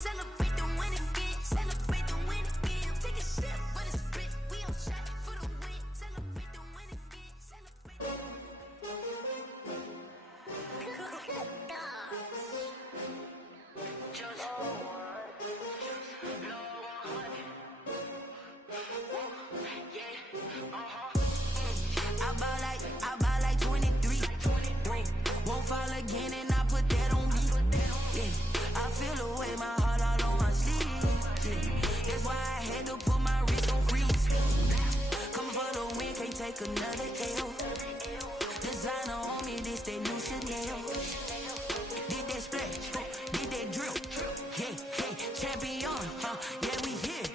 Celebrate the win again. Celebrate the win again. Take a sip, but it's spit. We on shot for the win. Celebrate the win again. Celebrate. I buy like 23. Won't fall again and I put that on me. Yeah, I feel the way, my heart all on my sleeve. Yeah, that's why I had to put my wrist on freeze. Coming for the win, can't take another L. Designer on me, this that new Chanel. Did that splash, did that drip. Yeah, champion, yeah, we here.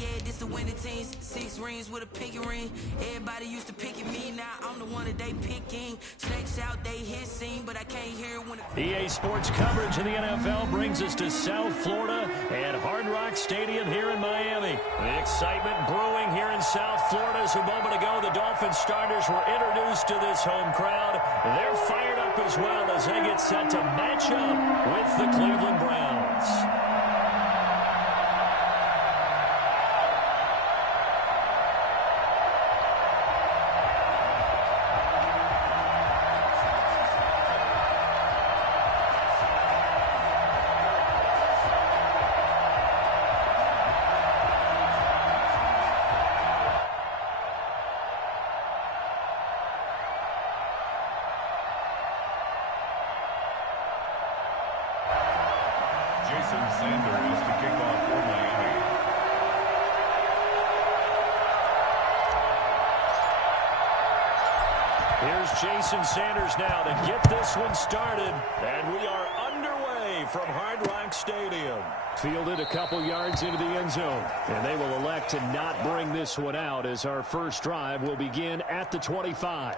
Yeah, this the winning teams. 6 rings with a pinky ring. Everybody used to pick at me, now I'm the one that they picking. Snakes out, they hit scene, but I can't hear when EA Sports coverage of the NFL brings us to South Florida at Hard Rock Stadium here in Miami. The excitement brewing here in South Florida as a moment ago the Dolphins starters were introduced to this home crowd. They're fired up as well as they get set to match up with the Cleveland Browns. Sanders to kick off for Miami. Here's Jason Sanders now to get this one started. And we are underway from Hard Rock Stadium. Fielded a couple yards into the end zone. And they will elect to not bring this one out as our first drive will begin at the 25.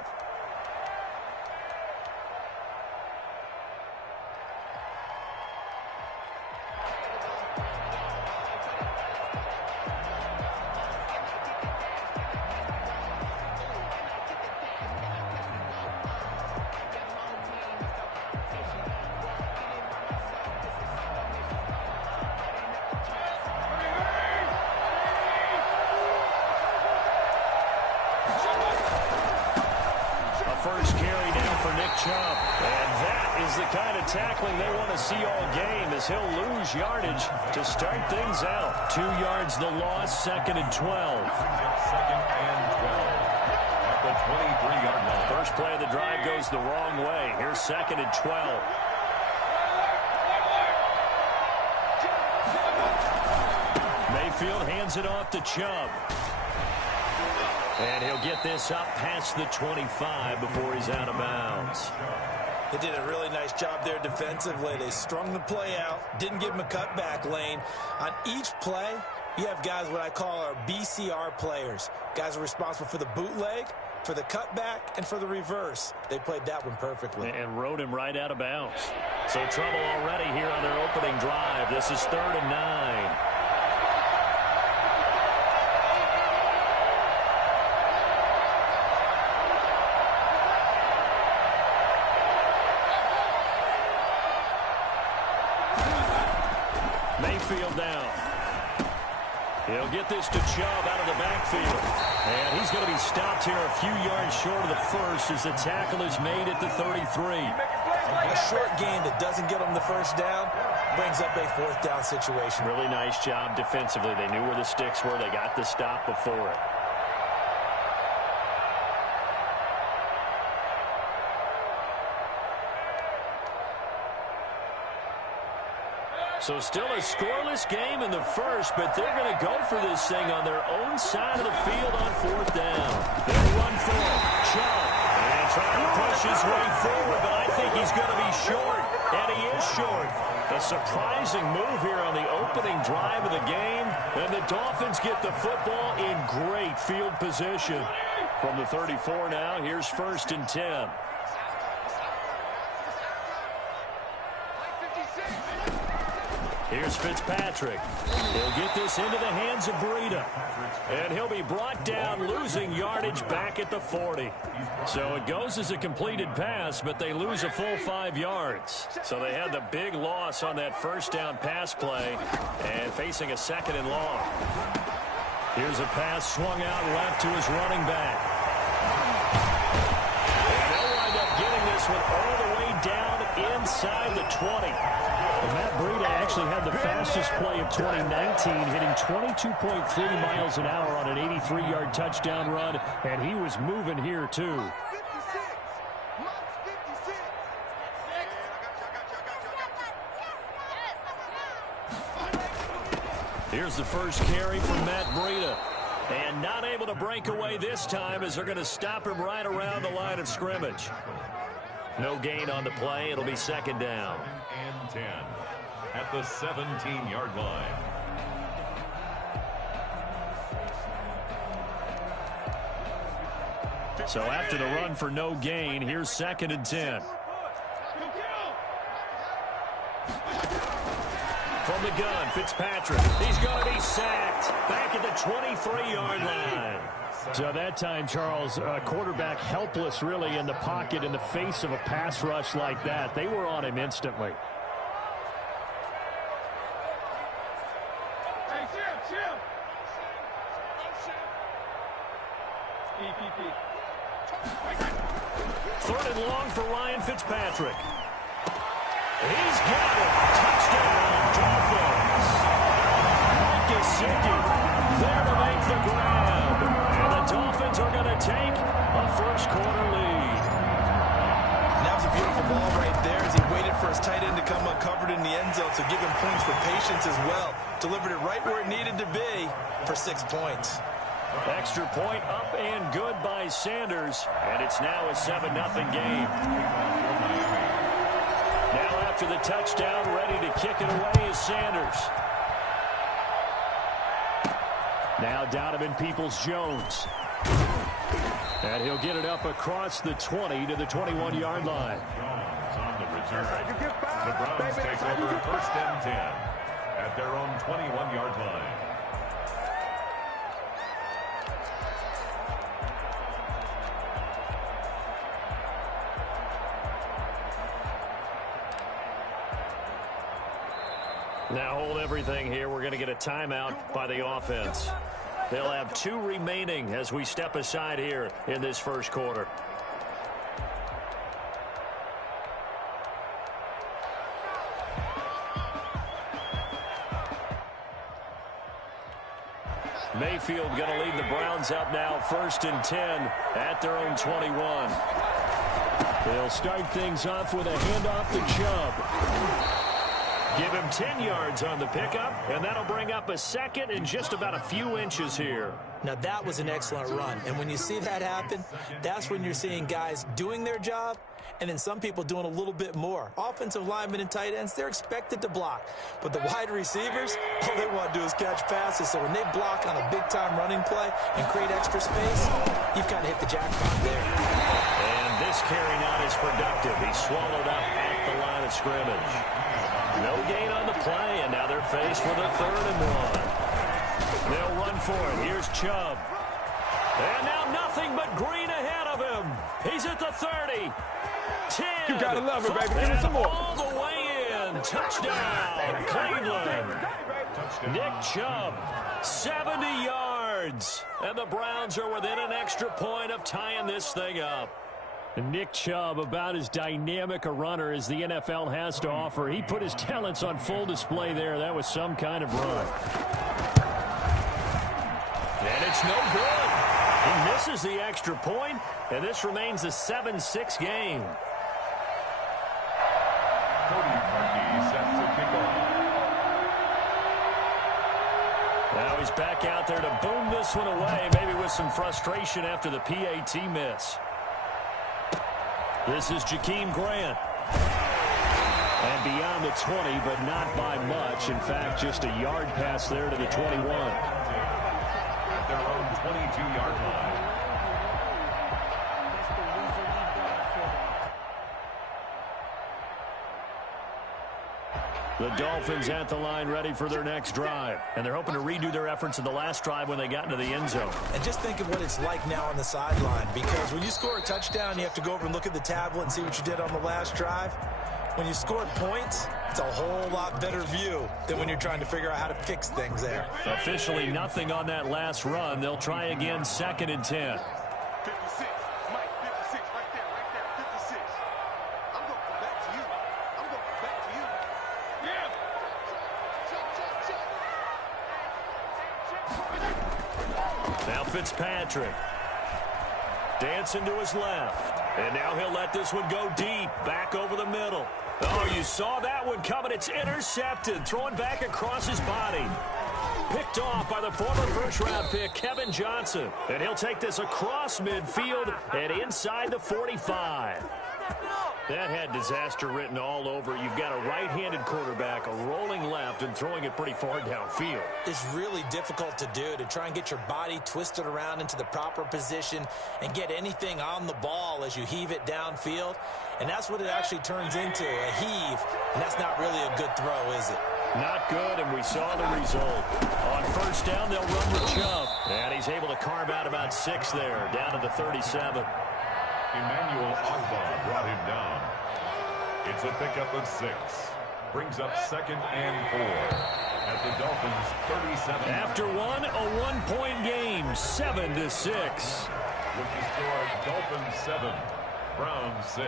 First carry down for Nick Chubb. And that is the kind of tackling they want to see all game as he'll lose yardage to start things out. 2 yards the loss, 2nd and 12. Second and 12 at the 23-yard line. First play of the drive goes the wrong way. Here's 2nd and 12. Mayfield hands it off to Chubb. And he'll get this up past the 25 before he's out of bounds. They did a really nice job there defensively. They strung the play out, didn't give him a cutback lane. On each play, you have guys what I call our BCR players. Guys are responsible for the bootleg, for the cutback, and for the reverse. They played that one perfectly. And rode him right out of bounds. So trouble already here on their opening drive. This is 3rd and 9. Mayfield down. He'll get this to Chubb out of the backfield. And he's going to be stopped here a few yards short of the first as the tackle is made at the 33. A short gain that doesn't get them the first down brings up a 4th down situation. Really nice job defensively. They knew where the sticks were. They got the stop before it. So still a scoreless game in the first, but they're going to go for this thing on their own side of the field on 4th down. They'll run for it. Chubb. And trying to push his way forward, but I think he's going to be short. And he is short. A surprising move here on the opening drive of the game. And the Dolphins get the football in great field position. From the 34 now, here's 1st and 10. Here's Fitzpatrick. He'll get this into the hands of Breida. And he'll be brought down, losing yardage back at the 40. So it goes as a completed pass, but they lose a full 5 yards. So they had the big loss on that first down pass play and facing a 2nd and long. Here's a pass swung out left to his running back. And they'll wind up getting this one all the way down inside the 20. And Matt Breida actually had the fastest play of 2019, hitting 22.3 miles an hour on an 83-yard touchdown run, and he was moving here too. Here's the first carry from Matt Breida. And not able to break away this time as they're going to stop him right around the line of scrimmage. No gain on the play. It'll be 2nd down. And 10 at the 17-yard line. So after the run for no gain, here's 2nd and 10. From the gun, Fitzpatrick. He's going to be sacked back at the 23-yard line. So that time, Charles, quarterback helpless really in the pocket in the face of a pass rush like that. They were on him instantly. Third and long for Ryan Fitzpatrick. He's got it. Touchdown, Dolphins. Mike Gesicki there to make the grab. And the Dolphins are going to take a first-quarter lead. And that was a beautiful ball right there as he waited for his tight end to come uncovered in the end zone, so give him points for patience as well. Delivered it right where it needed to be for 6 points. Extra point up and good by Sanders. And it's now a 7-0 game. Now after the touchdown, ready to kick it away is Sanders. Now Donovan Peoples-Jones. And he'll get it up across the 20 to the 21-yard line. Jones on the return. The Browns take over 1st and 10 at their own 21-yard line. Now hold everything here. We're going to get a timeout by the offense. They'll have 2 remaining as we step aside here in this first quarter. Mayfield going to lead the Browns up now 1st and 10 at their own 21. They'll start things off with a handoff to Chubb. Give him 10 yards on the pickup, and that'll bring up a 2nd and just about a few inches here. Now, that was an excellent run. And when you see that happen, that's when you're seeing guys doing their job and then some people doing a little bit more. Offensive linemen and tight ends, they're expected to block. But the wide receivers, all they want to do is catch passes. So when they block on a big-time running play and create extra space, you've kind of hit the jackpot there. And this carry not as productive. He's swallowed up at the line of scrimmage. No gain on the play, and now they're faced with a 3rd and 1. They'll run for it. Here's Chubb. And now nothing but green ahead of him. He's at the 30. 10. You gotta love it, baby. Give him some more. All the way in. Touchdown, Cleveland. Nick Chubb, 70 yards. And the Browns are within an extra point of tying this thing up. Nick Chubb, about as dynamic a runner as the NFL has to offer. He put his talents on full display there. That was some kind of run. And it's no good. He misses the extra point, and this remains a 7-6 game. Cody Parkey set to kick off. Now he's back out there to boom this one away, maybe with some frustration after the PAT miss. This is Jakeem Grant. And beyond the 20, but not by much. In fact, just a yard pass there to the 21. At their own 22-yard line. The Dolphins at the line ready for their next drive. And they're hoping to redo their efforts in the last drive when they got into the end zone. And just think of what it's like now on the sideline, because when you score a touchdown, you have to go over and look at the tablet and see what you did on the last drive. When you scored points, it's a whole lot better view than when you're trying to figure out how to fix things there. Officially nothing on that last run. They'll try again, 2nd and 10. 56, Mike, 56, right there, 56. I'm going back to you. I'm going back to you. Yeah. Now Fitzpatrick. Dancing to his left. And now he'll let this one go deep. Back over the middle. Oh, you saw that one coming. It's intercepted. Throwing back across his body. Picked off by the former first-round pick, Kevin Johnson. And he'll take this across midfield and inside the 45. That had disaster written all over. You've got a right-handed quarterback, a rolling left, and throwing it pretty far downfield. It's really difficult to do, to try and get your body twisted around into the proper position and get anything on the ball as you heave it downfield. And that's what it actually turns into, a heave. And that's not really a good throw, is it? Not good, and we saw the result. On first down, they'll run with Chubb. And he's able to carve out about 6 there, down to the 37. Emmanuel Ogbah brought him down. It's a pickup of 6. Brings up 2nd and 4 at the Dolphins' 37. After one, a one-point game, 7-6. With the score, Dolphins 7, Browns 6.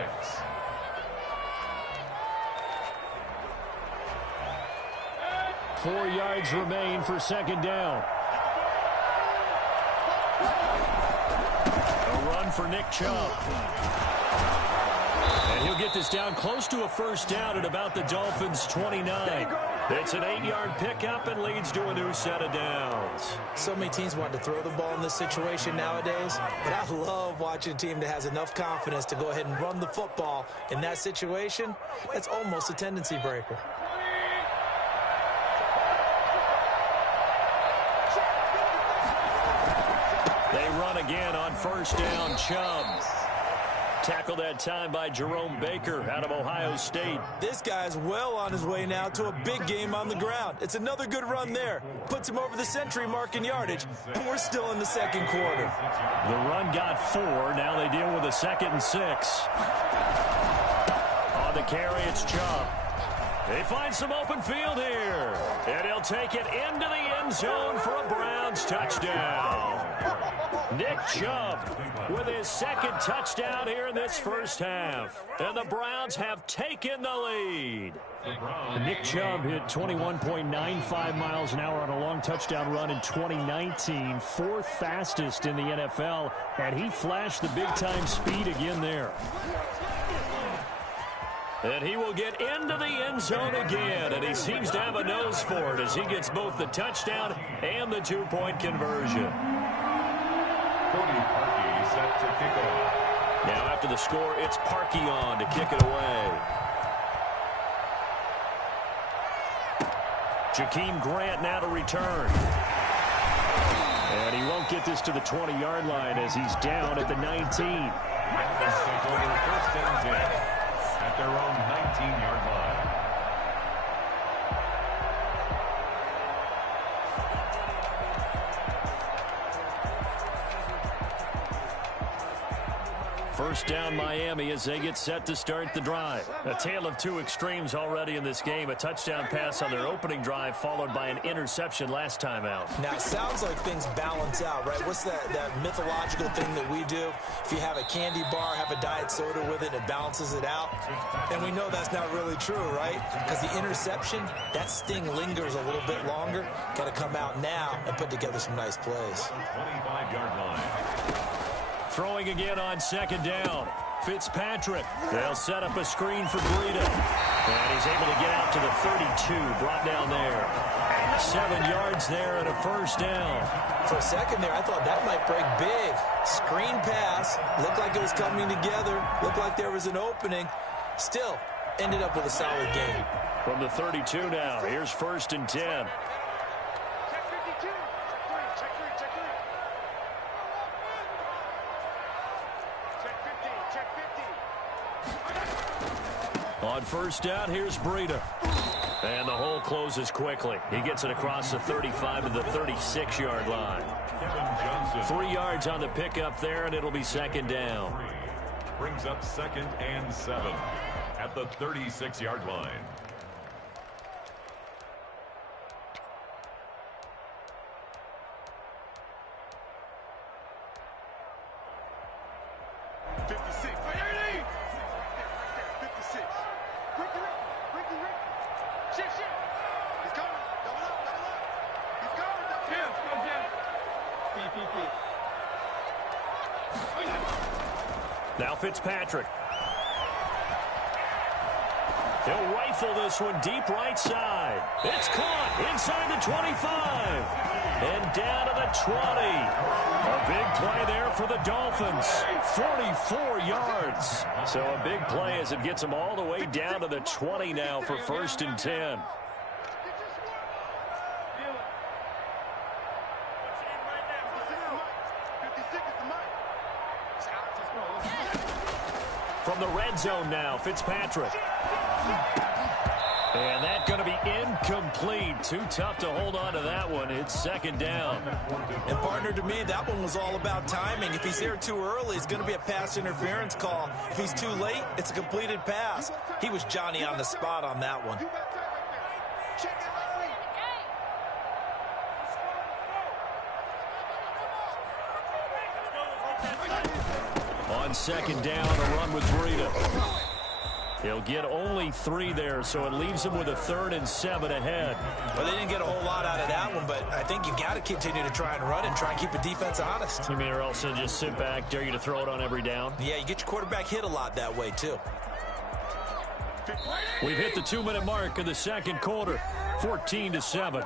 Four yards remain for 2nd down. A run for Nick Chubb. And he'll get this down close to a first down at about the Dolphins' 29. It's an 8-yard pickup and leads to a new set of downs. So many teams want to throw the ball in this situation nowadays, but I love watching a team that has enough confidence to go ahead and run the football in that situation. That's almost a tendency breaker. They run again on first down. Chubb. Tackled that time by Jerome Baker out of Ohio State. This guy's well on his way now to a big game on the ground. It's another good run there. Puts him over the century mark in yardage, and we're still in the 2nd quarter. The run got 4. Now they deal with a 2nd and 6. On the carry, it's Chubb. They find some open field here. And he'll take it into the end zone for a Browns touchdown. Nick Chubb with his 2nd touchdown here in this first half. And the Browns have taken the lead. Nick Chubb hit 21.95 miles an hour on a long touchdown run in 2019, 4th fastest in the NFL, and he flashed the big-time speed again there. And he will get into the end zone again, and he seems to have a nose for it as he gets both the touchdown and the 2-point conversion. Cody Parkey set to kick off. Now after the score, it's Parkey on to kick it away. Jakeem Grant now to return. And he won't get this to the 20-yard line as he's down at the 19. Ravens take over 1st and 10 at their own 19-yard line. First down Miami as they get set to start the drive. A tale of 2 extremes already in this game. A touchdown pass on their opening drive followed by an interception last time out. Now, it sounds like things balance out, right? What's that mythological thing that we do? If you have a candy bar, have a diet soda with it, it balances it out. And we know that's not really true, right? Because the interception, that sting lingers a little bit longer. Got to come out now and put together some nice plays. 25-yard line. Throwing again on 2nd down. Fitzpatrick. They'll set up a screen for Breida. And he's able to get out to the 32. Brought down there. 7 yards there and a first down. For a second there, I thought that might break big. Screen pass. Looked like it was coming together. Looked like there was an opening. Still, ended up with a solid game. From the 32 now. Here's 1st and 10. On first down, here's Breida. And the hole closes quickly. He gets it across the 35 to the 36-yard line. 3 yards on the pickup there, and it'll be second down. Brings up 2nd and 7 at the 36-yard line. Now Fitzpatrick. He'll rifle this one deep right side. It's caught inside the 25. And down to the 20. A big play there for the Dolphins. 44 yards. So a big play as it gets them all the way down to the 20 now for 1st and 10. From the red zone now, Fitzpatrick. And that's going to be incomplete. Too tough to hold on to that one. It's second down. And, partner, to me, that one was all about timing. If he's there too early, it's going to be a pass interference call. If he's too late, it's a completed pass. He was Johnny on the spot on that one. On second down, a run with Breida. He'll get only 3 there, so it leaves him with a 3rd and 7 ahead. Well, they didn't get a whole lot out of that one, but I think you got to continue to try and run and try and keep the defense honest. You mean or else they'll just sit back, dare you to throw it on every down? Yeah, you get your quarterback hit a lot that way, too. We've hit the 2-minute mark of the second quarter, 14-7.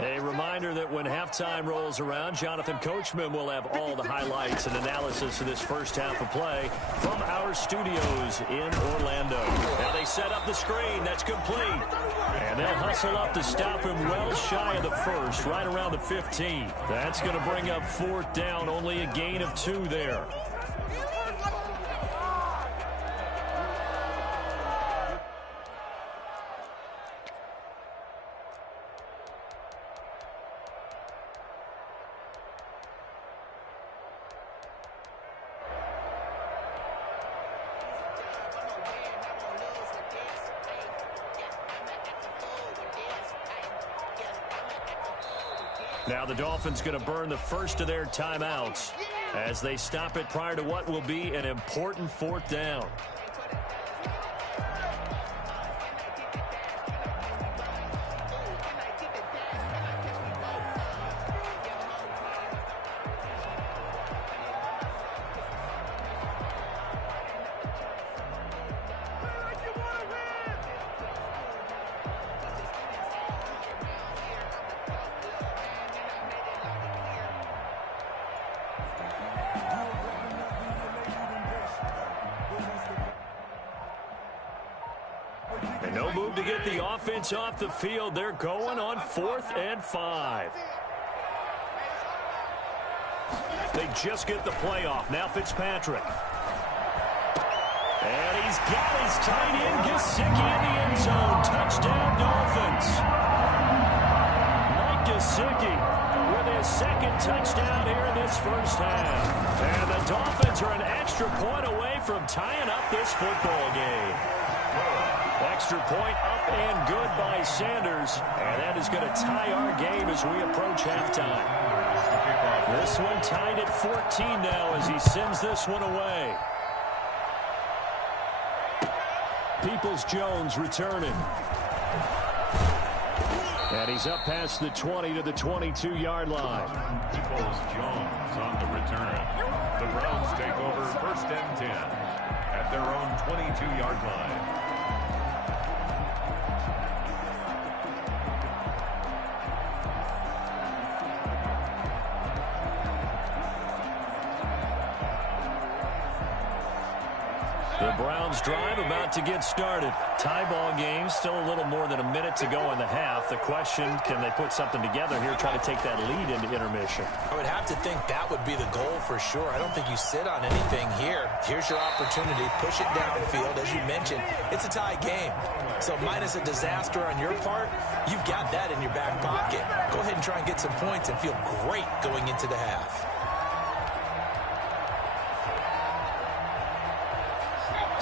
A reminder that when halftime rolls around, Jonathan Coachman will have all the highlights and analysis of this first half of play from our studios in Orlando. Now they set up the screen. That's complete. And they'll hustle up to stop him well shy of the first, right around the 15. That's going to bring up 4th down, only a gain of 2 there. Now the Dolphins going to burn the first of their timeouts as they stop it prior to what will be an important 4th down. And no move to get the offense off the field. They're going on 4th and 5. They just get the play off. Now Fitzpatrick. And he's got his tight end, Gesicki, in the end zone. Touchdown, Dolphins. Mike Gesicki with his 2nd touchdown here in this first half. And the Dolphins are an extra point away from tying up this football game. Extra point up and good by Sanders. And that is going to tie our game as we approach halftime. This one tied at 14 now as he sends this one away. Peoples-Jones returning. And he's up past the 20 to the 22-yard line. Peoples-Jones on the return. The Browns take over 1st and 10 at their own 22-yard line. The Browns drive about to get started. Tie ball game, still a little more than a minute to go in the half. The question, can they put something together here, try to take that lead into intermission? I would have to think that would be the goal for sure. I don't think you sit on anything here. Here's your opportunity. Push it downfield. As you mentioned, it's a tie game. So minus a disaster on your part, you've got that in your back pocket. Go ahead and try and get some points and feel great going into the half.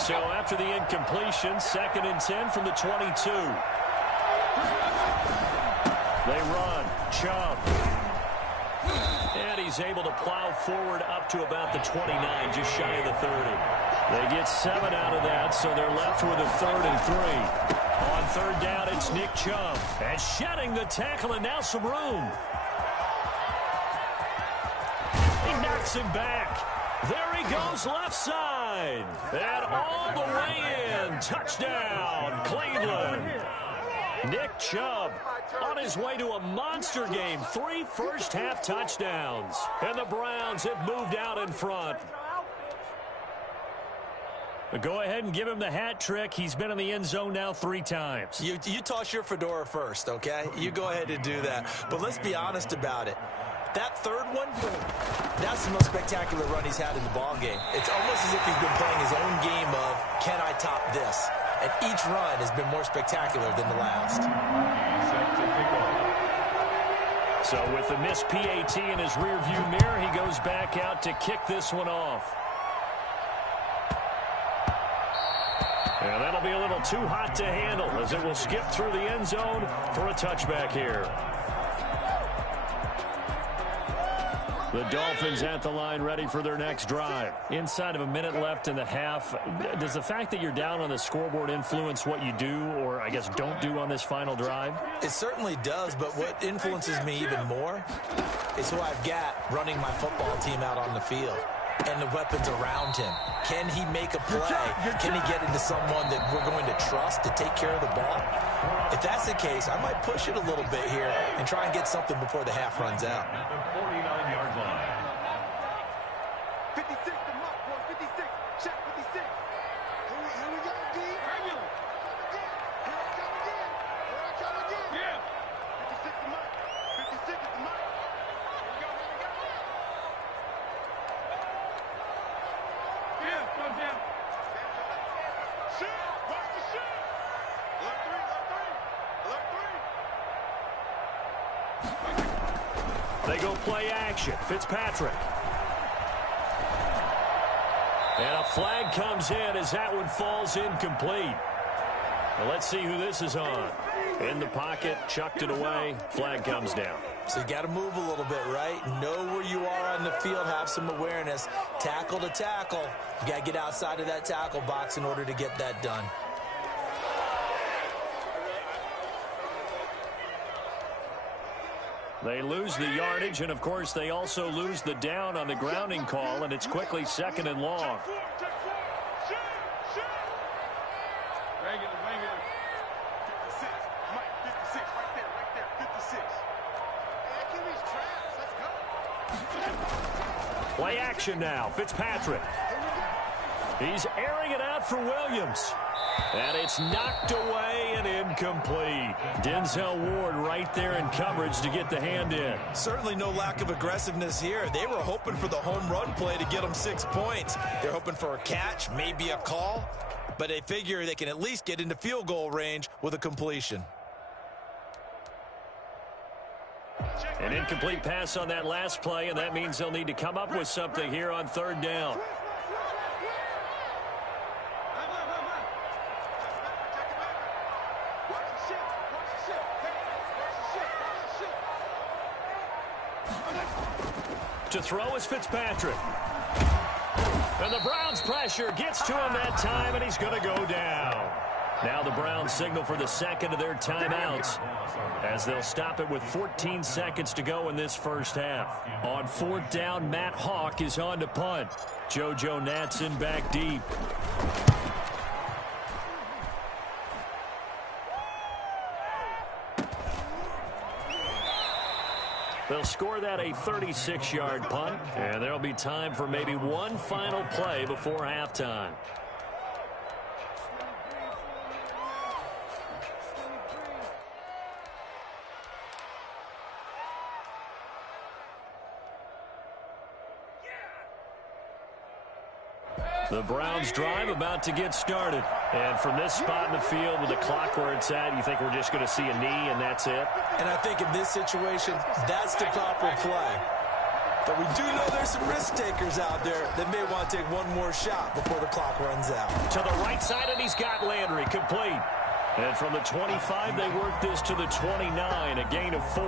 So after the incompletion, 2nd and 10 from the 22. They run. Chubb. And he's able to plow forward up to about the 29, just shy of the 30. They get 7 out of that, so they're left with a 3rd and 3. On 3rd down, it's Nick Chubb. And shedding the tackle, and now some room. He knocks him back. There he goes, left side. And all the way in. Touchdown, Cleveland. Nick Chubb on his way to a monster game. 3 first-half touchdowns. And the Browns have moved out in front. But go ahead and give him the hat trick. He's been in the end zone now 3 times. You toss your fedora first, okay? You go ahead and do that. But let's be honest about it. That 3rd one, that's the most spectacular run he's had in the ballgame. It's almost as if he's been playing his own game of, can I top this? And each run has been more spectacular than the last. So with the missed PAT in his rearview mirror, he goes back out to kick this one off. And that'll be a little too hot to handle as it will skip through the end zone for a touchback here. The Dolphins at the line ready for their next drive. Inside of a minute left in the half, does the fact that you're down on the scoreboard influence what you do or, I guess, don't do on this final drive? It certainly does, but what influences me even more is who I've got running my football team out on the field and the weapons around him. Can he make a play? Can he get into someone that we're going to trust to take care of the ball? If that's the case, I might push it a little bit here and try and get something before the half runs out. At the 49-yard line. 56 to Mark, boy. 56. Check 56. Here we go, D. Here I come again. Yeah. 56 to Mike. 56 to Mike. Here we go. Yeah, come down. Shoot. Watch the shoot. Alert 3. They go play action. Fitzpatrick. And a flag comes in as that one falls incomplete. Well, let's see who this is on. In the pocket, chucked it away. Flag comes down. So you got to move a little bit, right? Know where you are on the field. Have some awareness. Tackle to tackle. You got to get outside of that tackle box in order to get that done. They lose the yardage, and, of course, they also lose the down on the grounding call, and it's quickly 2nd and long. Check 4. Shoot. Regular. 56. Mike, 56. Right there. 56. Hey, QB's traps. Let's go. Play action now. Fitzpatrick. He's airing it out for Williams. And it's knocked away and incomplete. Denzel Ward right there in coverage to get the hand in. Certainly no lack of aggressiveness here. They were hoping for the home run play to get them 6 points. They're hoping for a catch, maybe a call, but they figure they can at least get into field goal range with a completion. An incomplete pass on that last play, and that means they'll need to come up with something here on 3rd down. To throw is Fitzpatrick. And the Browns pressure gets to him that time, and he's going to go down. Now the Browns signal for the 2nd of their timeouts as they'll stop it with 14 seconds to go in this first half. On 4th down, Matt Hawk is on to punt. JoJo Natson back deep. They'll score that a 36-yard punt, and there'll be time for maybe one final play before halftime. The Browns drive about to get started. And from this spot in the field with the clock where it's at, you think we're just going to see a knee and that's it? And I think in this situation, that's the proper play. But we do know there's some risk takers out there that may want to take one more shot before the clock runs out. To the right side, and he's got Landry complete. And from the 25, they work this to the 29, a gain of 4.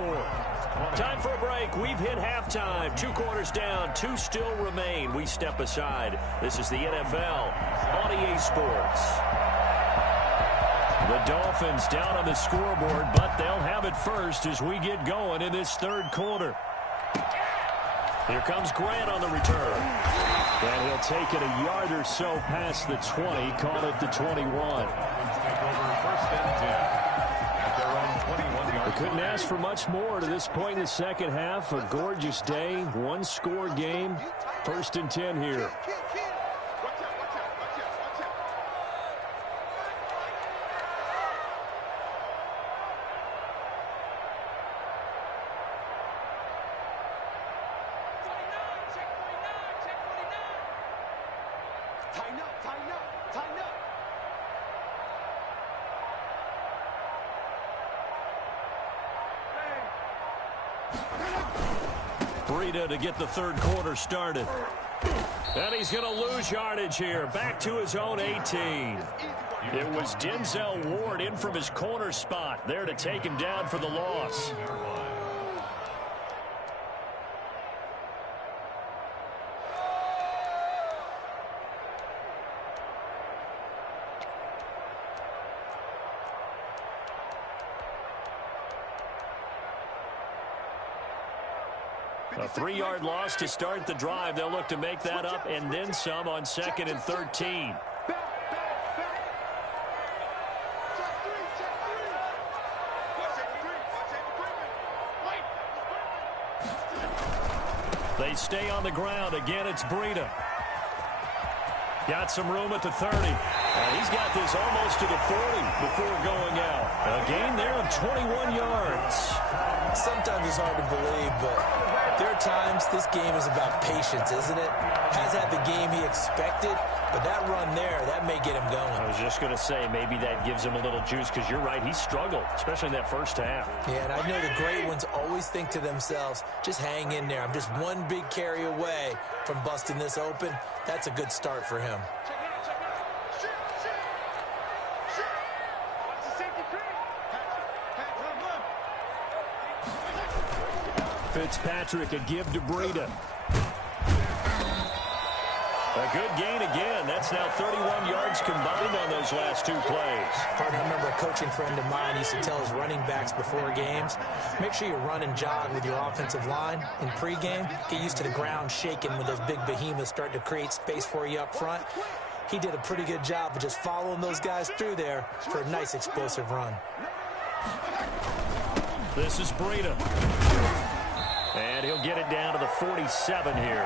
Time for a break. We've hit halftime. 2 quarters down, 2 still remain. We step aside. This is the NFL on EA Sports. The Dolphins down on the scoreboard, but they'll have it first as we get going in this third quarter. Here comes Grant on the return. And he'll take it a yard or so past the 20, call it the 21. They couldn't ask for much more to this point in the second half. A gorgeous day, 1-score game. 1st and 10 here. To get the third quarter started. And he's going to lose yardage here. Back to his own 18. It was Denzel Ward in from his corner spot there to take him down for the loss. A 3-yard loss to start the drive. They'll look to make that up and then some on 2nd and 13. They stay on the ground. Again, it's Breida. Got some room at the 30. He's got this almost to the 40 before going out. A gain there of 21 yards. Sometimes it's hard to believe, but there are times this game is about patience, isn't it? Has had the game he expected, but that run there, that may get him going. I was just going to say, maybe that gives him a little juice, because you're right, he struggled, especially in that first half. Yeah, and I know the great ones always think to themselves, just hang in there. I'm just one big carry away from busting this open. That's a good start for him. Fitzpatrick, a give to Breida. A good gain again. That's now 31 yards combined on those last 2 plays. Pardon, I remember a coaching friend of mine used to tell his running backs before games, make sure you run and jog with your offensive line in pregame. Get used to the ground shaking when those big behemoths start to create space for you up front. He did a pretty good job of just following those guys through there for a nice explosive run. This is Breida. And he'll get it down to the 47 here.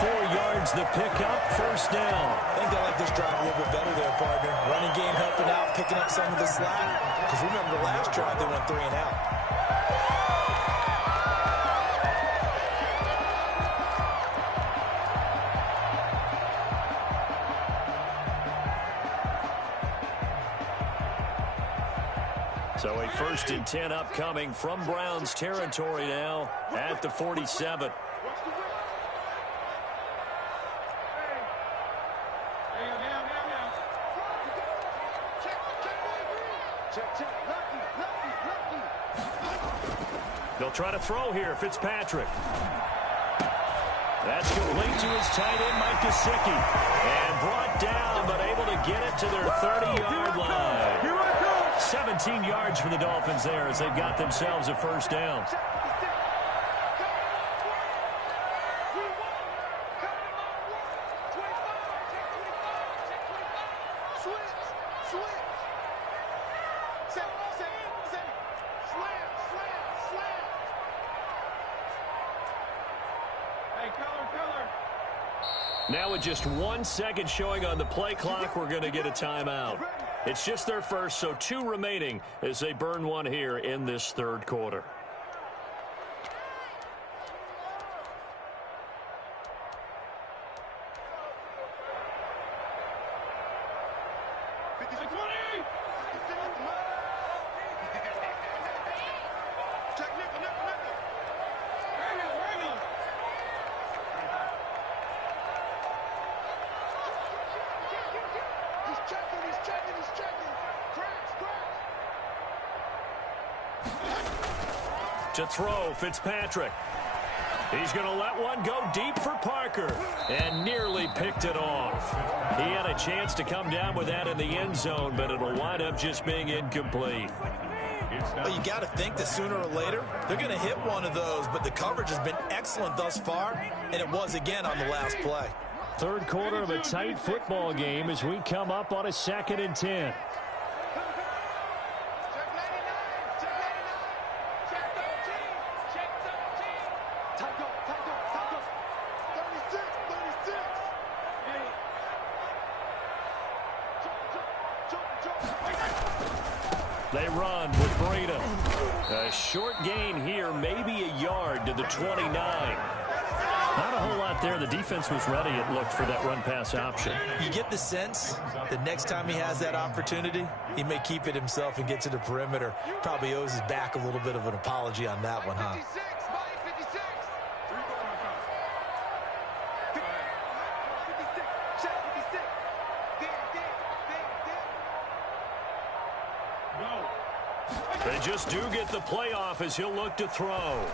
4 yards the pickup, first down. I think they like this drive a little bit better there, partner. Running game helping out, picking up some of the slack. Because remember the last drive, they went 3 and out. So a 1st and 10 upcoming from Browns territory now at the 47. They'll try to throw here, Fitzpatrick. That's complete to his tight end, Mike Gesicki. And brought down, but able to get it to their 30-yard line. 17 yards for the Dolphins there as they've got themselves a first down. Now with just 1 second showing on the play clock, we're going to get a timeout. It's just their first, so 2 remaining as they burn 1 here in this third quarter. To throw, Fitzpatrick. He's going to let one go deep for Parker and nearly picked it off. He had a chance to come down with that in the end zone, but it'll wind up just being incomplete. Well, you got to think that sooner or later they're going to hit one of those, but the coverage has been excellent thus far, and it was again on the last play. Third quarter of a tight football game as we come up on a 2nd and 10. They run with Breda. A short gain here, maybe a yard to the 29. Not a whole lot there. The defense was ready, it looked, for that run-pass option. You get the sense that next time he has that opportunity, he may keep it himself and get to the perimeter. Probably owes his back a little bit of an apology on that one, huh? They just do get the playoff as he'll look to throw.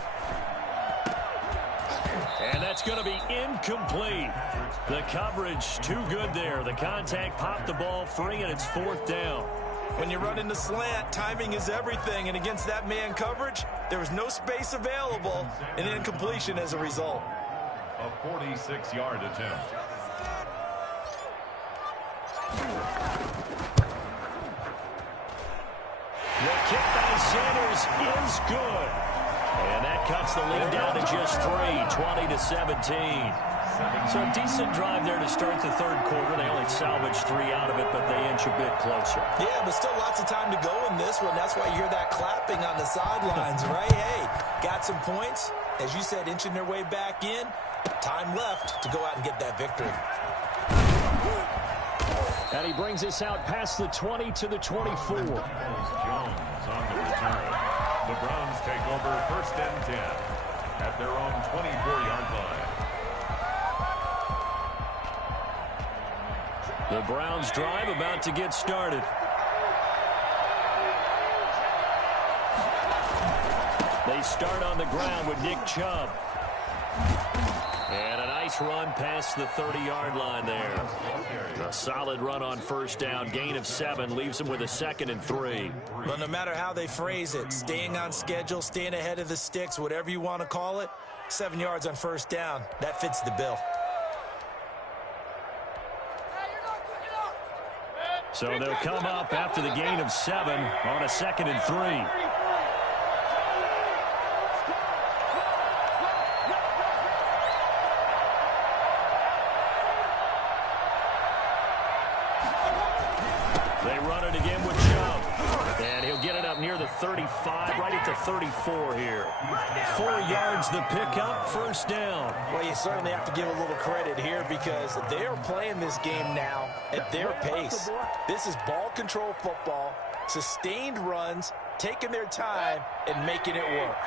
And that's going to be incomplete. The coverage too good there. The contact popped the ball free, and it's 4th down. When you run into slant, timing is everything. And against that man coverage, there was no space available, and incompletion as a result. A 46-yard attempt. The kick by Sanders is good. And that cuts the lead down to just 20-17. So a decent drive there to start the third quarter. They only salvaged 3 out of it, but they inch a bit closer. Yeah, but still lots of time to go in this one. That's why you hear that clapping on the sidelines, right? Hey, got some points. As you said, inching their way back in. Time left to go out and get that victory. And he brings us out past the 20 to the 24. Jones on the return. The Browns take over 1st and 10 at their own 24-yard line. The Browns drive about to get started. They start on the ground with Nick Chubb. And a nice run past the 30-yard line there. A solid run on 1st down. Gain of 7 leaves them with a 2nd and 3. Well, no matter how they phrase it, staying on schedule, staying ahead of the sticks, whatever you want to call it, 7 yards on 1st down. That fits the bill. So they'll come up after the gain of 7 on a 2nd and 3. Near the 35, right at the 34 here. 4 yards the pickup, 1st down. Well, you certainly have to give a little credit here because they are playing this game now at their pace. This is ball control football, sustained runs, taking their time, and making it work.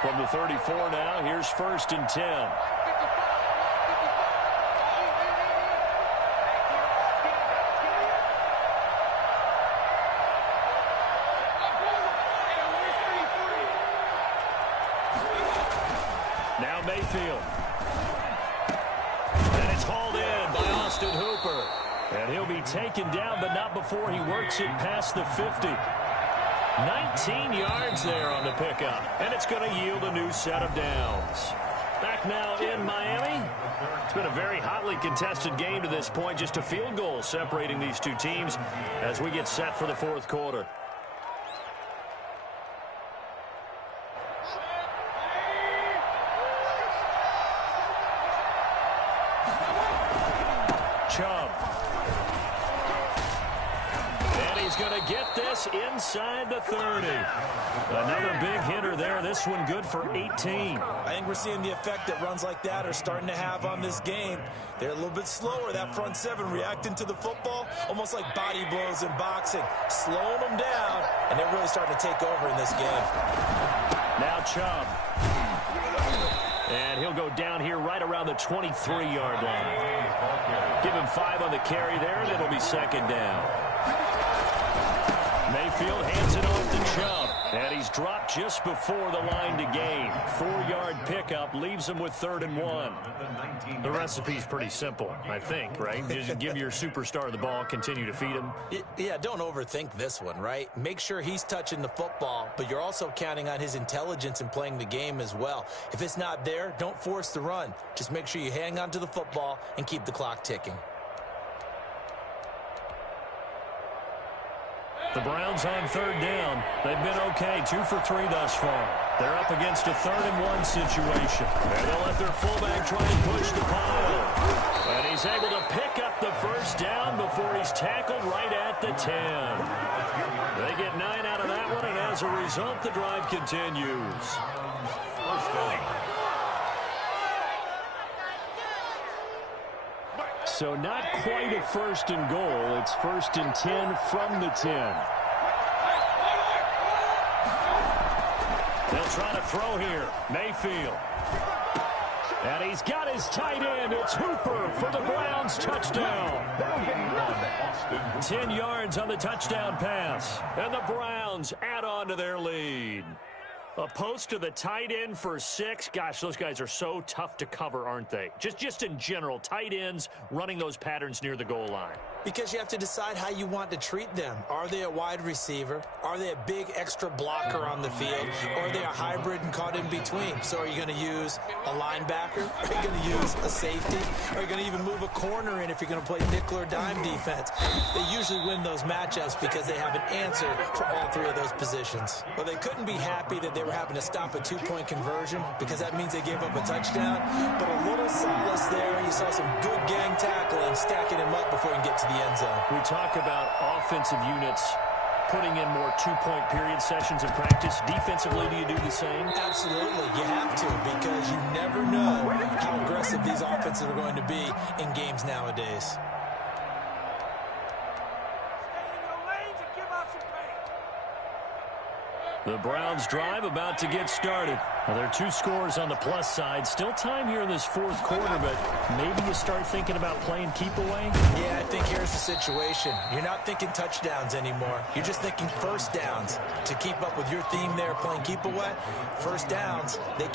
From the 34 now, here's 1st and 10. Mayfield. And it's hauled in by Austin Hooper. And he'll be taken down, but not before he works it past the 50. 19 yards there on the pickup. And it's going to yield a new set of downs. Back now in Miami. It's been a very hotly contested game to this point. Just a field goal separating these two teams as we get set for the 4th quarter. Chubb. And he's going to get this inside the 30. Another big hitter there. This one good for 18. I think we're seeing the effect that runs like that are starting to have on this game. They're a little bit slower, that front seven, reacting to the football, almost like body blows in boxing, slowing them down, and they're really starting to take over in this game. Now Chubb. And he'll go down here right around the 23-yard line. Give him 5 on the carry there, and it'll be second down. Mayfield hands it off to Chubb. And he's dropped just before the line to gain. 4-yard pickup leaves him with 3rd and 1. The recipe's pretty simple, I think, right? Just give your superstar the ball, continue to feed him. Yeah, don't overthink this one, right? Make sure he's touching the football, but you're also counting on his intelligence in playing the game as well. If it's not there, don't force the run. Just make sure you hang on to the football and keep the clock ticking. The Browns on 3rd down. They've been okay, 2 for 3 thus far. They're up against a 3rd and 1 situation. And they'll let their fullback try and push the pile. And he's able to pick up the first down before he's tackled right at the 10. They get 9 out of that one, and as a result, the drive continues. So not quite a 1st and goal. It's 1st and 10 from the 10. They'll try to throw here. Mayfield. And he's got his tight end. It's Hooper for the Browns touchdown. 10 yards on the touchdown pass. And the Browns add on to their lead. A post to the tight end for 6. Gosh, those guys are so tough to cover, aren't they? Just in general, tight ends running those patterns near the goal line. Because you have to decide how you want to treat them. Are they a wide receiver? Are they a big extra blocker on the field? Or are they a hybrid and caught in between? So are you going to use a linebacker? Are you going to use a safety? Are you going to even move a corner in if you're going to play nickel or dime defense? They usually win those matchups because they have an answer for all 3 of those positions. Well, they couldn't be happy that they were having to stop a 2-point conversion because that means they gave up a touchdown. But a little solace there. You saw some good gang tackling, stacking him up before he can get to the end zone. We talk about offensive units putting in more 2-point period sessions in practice. Defensively, do you do the same? Absolutely. You have to, because you never know how aggressive these offenses are going to be in games nowadays. The Browns drive about to get started. Now, there are 2 scores on the plus side. Still time here in this 4th quarter, but maybe you start thinking about playing keep away? Yeah, I think here's the situation. You're not thinking touchdowns anymore. You're just thinking first downs. To keep up with your theme there, playing keep away, first downs, they